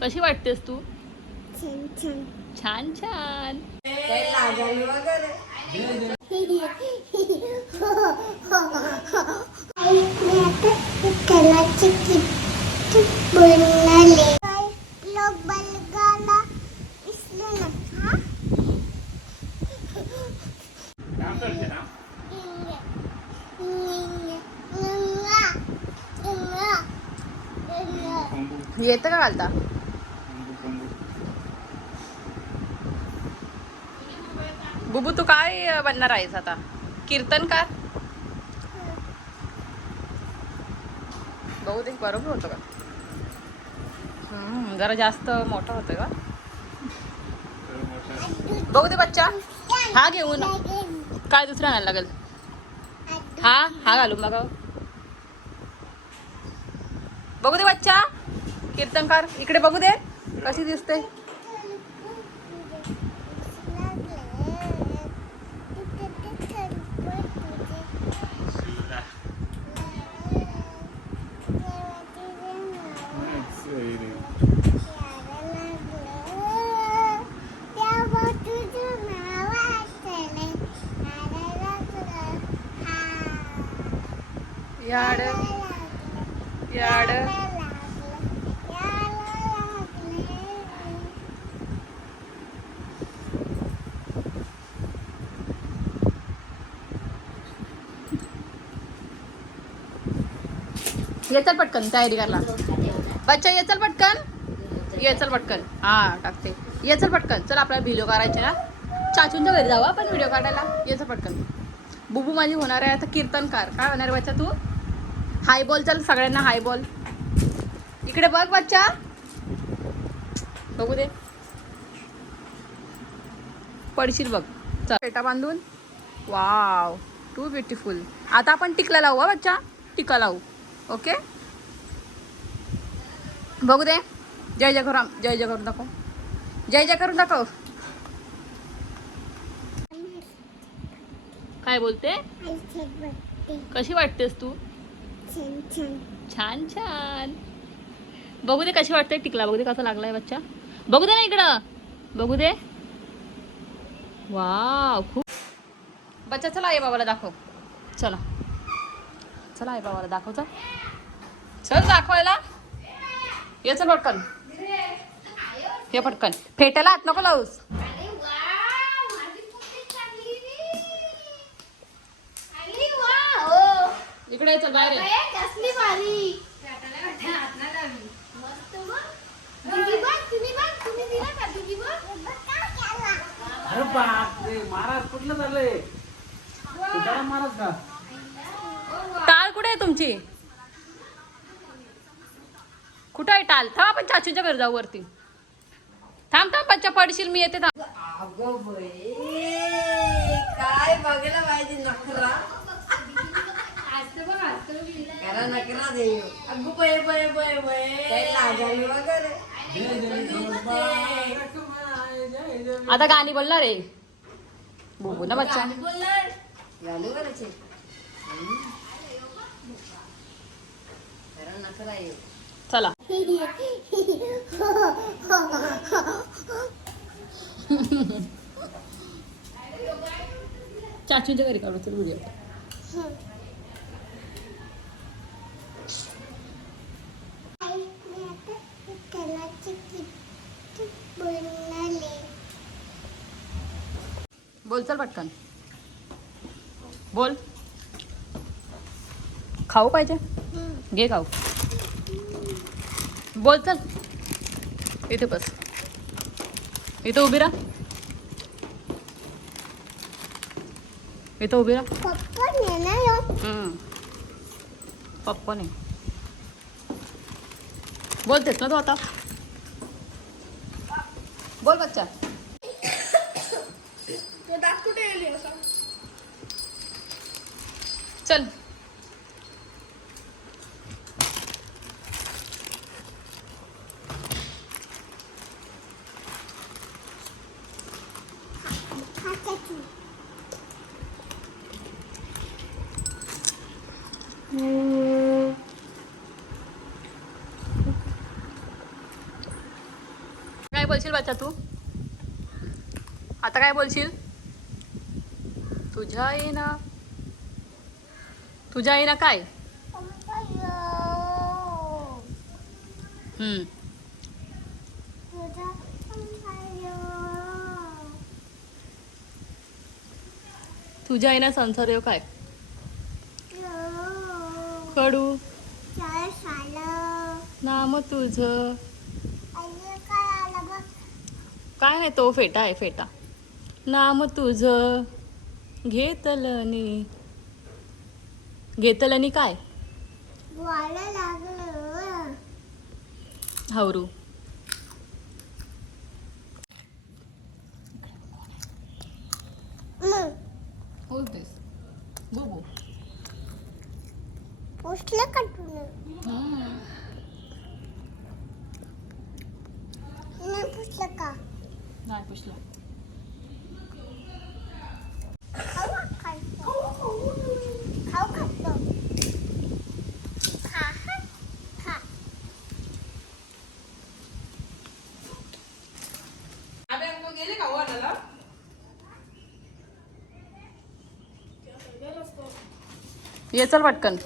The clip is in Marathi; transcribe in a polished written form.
कशी वाटतेस तू? छान छान छान छान. लोक बलगाला इसले ना हा येतं का घालता? बुबू तू काय बनणार आहेस आता? कीर्तनकार? बघू दे बरोबर होतं का? जरा जास्त मोठा होतं का? बघू दे बच्चा. हा घेऊन काय दुसरा आणायला लागेल? हा घालून बघा. बघू दे बच्चा. कीर्तनकार इकडे बघू दे कशी दिसते. याड याड ये चल पटकन तयारी करला. बच्चा ये चल पटकन. ये चल पटकन. हा टाकते. ये चल पटकन. चल आपल्याला व्हिडिओ करायचे ना. चाचूंच्या घरी जाऊ आपण व्हिडिओ काढायला. ये चल पटकन. बुबू माझी होणार आहे आता कीर्तनकार. काय होणार बच्चा तू? हाय बोल चल सगळ्यांना हाय बोल. इकडे बघ बच्चा. बघू दे. पडशील बघ. चल पेटा बांधून. Wow too beautiful. आता आपण टिकला लावू हा बच्चा. टिका लावू. ओके बघू दे. जय जय करू. जय जय करून दाखव. जय जय करून दाखव. काय बोलते? कशी वाटतेस तू? छान छान छान छान. बघू दे कशी वाटते टिकला. बघू दे कसा लागलाय बच्चा. बघू दे ना इकडं. बघू दे. वाव खूप. बच्चा चला आई बाबाला दाखव. चला चला आई बाबाला दाखव. चल दाखवायला. ये चल पटकन. हे पटकन फेटायला हात नको लावूस. इकडे चल बाहेर ये. कसली भारी अरे बाप रे महाराज कुठलं झालंय? महाराज का टाळ कुठे आहे तुमची? कुठं आहे टाल? थांब आपण चाचूच्या घरी जाऊ वरती. थांब थांब बच्चा पडशील. मी येते थांब. अगं बाई काय बघायला पाहिजे नखरा. करा नखरा दे. अगं बाय बाय बाय बाय लाजाली वगैरे. आता गाणी बोलणार आहे बुबू ना बच्चा. बोलणार गाणी करायचे. करा नखरा आहे. चला चाचूच्या घरी काढू चल व्हिडिओ. बोल चल पटकन. बोल. खाऊ पाहिजे घे खाऊ. बोल चल. इथे बस. इथं उभी राहा. इथं उभी राहा. पप्पा नाही बोलतेस ना तू आता. बोल बच्चा. चल बोलशील बच्चा तू? आता काय बोलशील? तुझ्या येईना. तुझ्या येईना काय? हम्म. तुझ्या येईना संसार येऊ काय? कडू नाम तुझं. काय नाही, तो फेटा आहे फेटा. नाम तुझं घेतलनी. घेतलनी काय? हावरू. बोलतेस बोबो. पुसलं का तुला? नाही पुसलं का? नाही पुसलं. खाऊ खायचं. खाऊ खातो. खा हा. खा. गेले का वाटायला? ये चल पटकन.